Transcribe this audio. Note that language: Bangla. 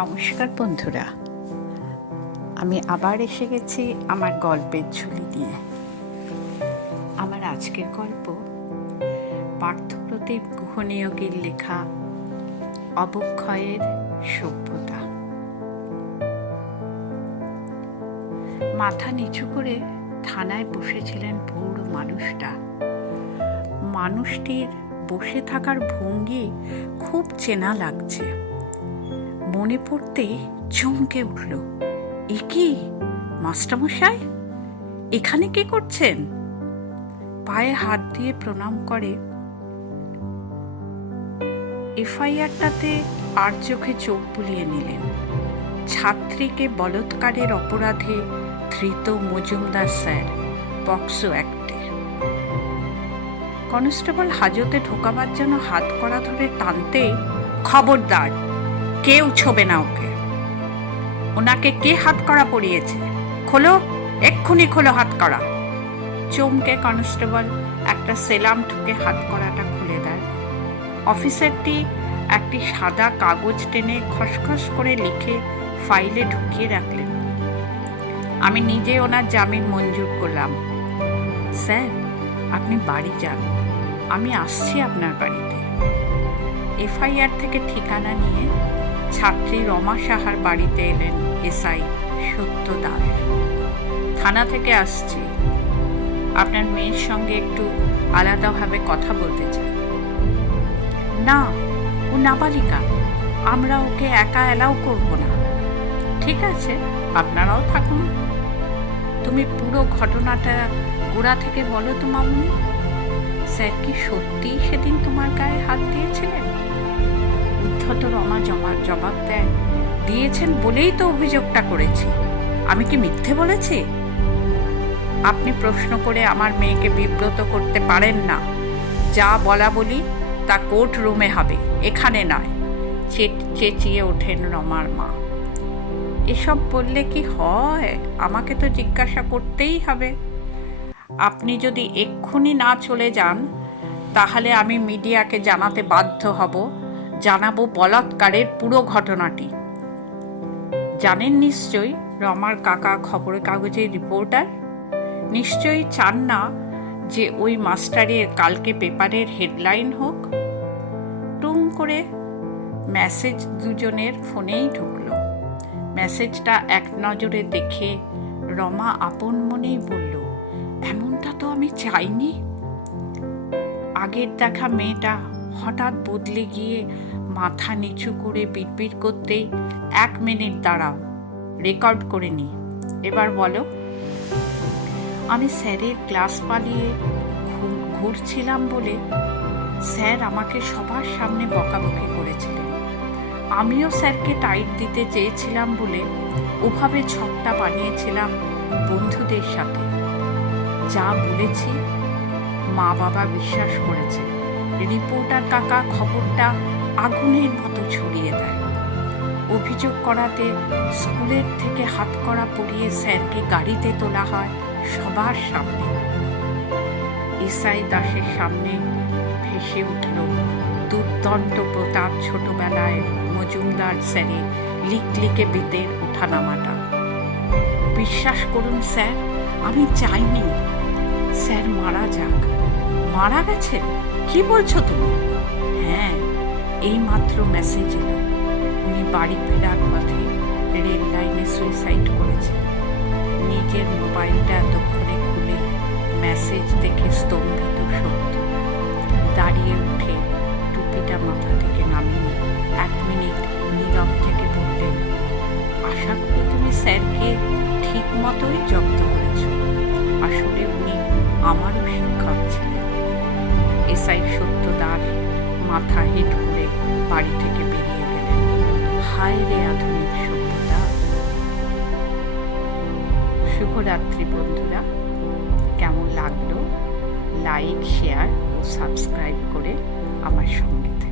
নমস্কার বন্ধুরা, আমি আবার এসে গেছি আমার গল্পের ঝুলি নিয়ে। আমার আজকের গল্প পার্থপ্রতিম গুহনিয়োগীর লেখা অবক্ষয়ের সভ্যতা। মাথা নিচু করে থানায় বসেছিলেন বুড়ো মানুষটা। মানুষটির বসে থাকার ভঙ্গি খুব চেনা লাগছে। মনে পড়তে চমকে উঠল, এ কি মাস্টারমশাই, এখানে কি করছেন? পায়ে হাত দিয়ে প্রণাম করে এফআইআরটাতে আর চোখে চোখ বুলিয়ে নিলেন। ছাত্রীকে বলৎকারের অপরাধে ধৃত মজুমদার স্যার, পক্সো অ্যাক্টে। কনস্টেবল হাজতে ঢোকাবার জন্য হাত করা ধরে টানতে, খবরদার, কেউ ছোবে না ওকে। ওনাকে কে হাত করা পড়িয়েছে? খোলো, এক্ষুনি খোলো হাত করা। চমকে কনস্টেবল একটা সেলাম ঠুকে হাত করাটা খুলে দেয়। অফিসারটি একটি সাদা কাগজ টেনে খসখস করে লিখে ফাইলে ঢুকিয়ে রাখলেন। আমি নিজে ওনার জামিন মঞ্জুর করলাম। স্যার, আপনি বাড়ি যান, আমি আসছি আপনার বাড়িতে। এফআইআর থেকে ঠিকানা নিয়ে ছাত্রী রমা সাহার বাড়িতে এলেন এসআই সত্য দাস। থানা থেকে আসছি, আপনার মেয়ের সঙ্গে একটু আলাদাভাবে কথা বলতে চাই। না, ও নাবালিকা, আমরা ওকে একা অ্যালাউ করব না। ঠিক আছে, আপনারাও থাকুন। তুমি পুরো ঘটনাটা গোড়া থেকে বলো তো মামুনি। স্যার কি সত্যিই সেদিন তোমার গায়ে হাত দিয়েছিলেন? উদ্ধত রমা জবাব দেয়, দিয়েছেন বলেই তো অভিযোগটা করেছি। আমি কি মিথ্যে বলেছি? আপনি প্রশ্ন করে আমার মেয়েকে বিব্রত করতে পারেন না। যা বলা বলি তা কোর্ট রুমে হবে, এখানে নয়। চেঁচিয়ে ওঠেন রমার মা। এসব বললে কি হয়? আমাকে তো জিজ্ঞাসা করতেই হবে। আপনি যদি এক্ষুনি না চলে যান, তাহলে আমি মিডিয়াকে জানাতে বাধ্য হব। জানাবো বলাৎকারের পুরো ঘটনাটি। জানেন নিশ্চয়ই রমার কাকা খবরের কাগজের রিপোর্টার। নিশ্চয়ই চান না যে ওই মাস্টারের কালকে পেপারের হেডলাইন হোক। টুম করে মেসেজ দুজনের ফোনেই ঢুকলো। মেসেজটা এক নজরে দেখে রমা আপন মনেই বলল, এমনটা তো আমি চাইনি। আগের দেখা মেয়েটা হঠাৎ বদলে গিয়ে মাথা নিচু করে বিড়বিড় করতেই, 1 মিনিট দাঁড়াও, রেকর্ড করে নি। এবার বলো। আমি স্যারের ক্লাস পালিয়ে ঘুরছিলাম বলে স্যার আমাকে সবার সামনে বকাবকি করেছিলেন। আমিও স্যারকে টাইট দিতে চেয়েছিলাম বলে ওভাবে ছকটা বানিয়েছিলাম বন্ধুদের সাথে। যা বলেছি মা বাবা বিশ্বাস করেছে। রিপোর্টার কাকা খবরটা আগুনের মতো ছড়িয়ে দেয়। অভিযোগ করাতে স্কুলের থেকে হাতকড়া পরিয়ে স্যারকে গাড়িতে তোলা হয় সবার সামনে। এসআই দাসের সামনে ভেসে উঠল দুর্দন্ত প্রতাপ ছোটবেলায় মজুমদার স্যারের লিকলিকে বেতের ওঠানামাটা। বিশ্বাস করুন স্যার, আমি চাইনি স্যার মারা যাক। মারা গেছেন? কি বলছো তুমি? হ্যাঁ, এই মাত্র মেসেজ এলো। উনি বাড়ি ফেরার পথে রেল লাইনে সুইসাইড করেছেন। নিজের মোবাইলটা এতক্ষণে খুলে মেসেজ দেখে স্তম্ভিত সত্য। দাঁড়িয়ে উঠে টুপিটা মাথা থেকে নামিয়ে 1 মিনিট নীরব থেকে বললেন, আশা করি তুমি স্যারকে ঠিক মতোই জব্দ করেছ। আসলে উনি আমারও শিক্ষক ছিলেন। এসআই সত্য দাস মাথা হেঁট করে বাড়ি থেকে বেরিয়ে গেলেন। হায় রে আধুনিক সভ্যতা। শুভরাত্রি বন্ধুরা। কেমন লাগলো? লাইক, শেয়ার ও সাবস্ক্রাইব করে আমার সঙ্গে থাকুন।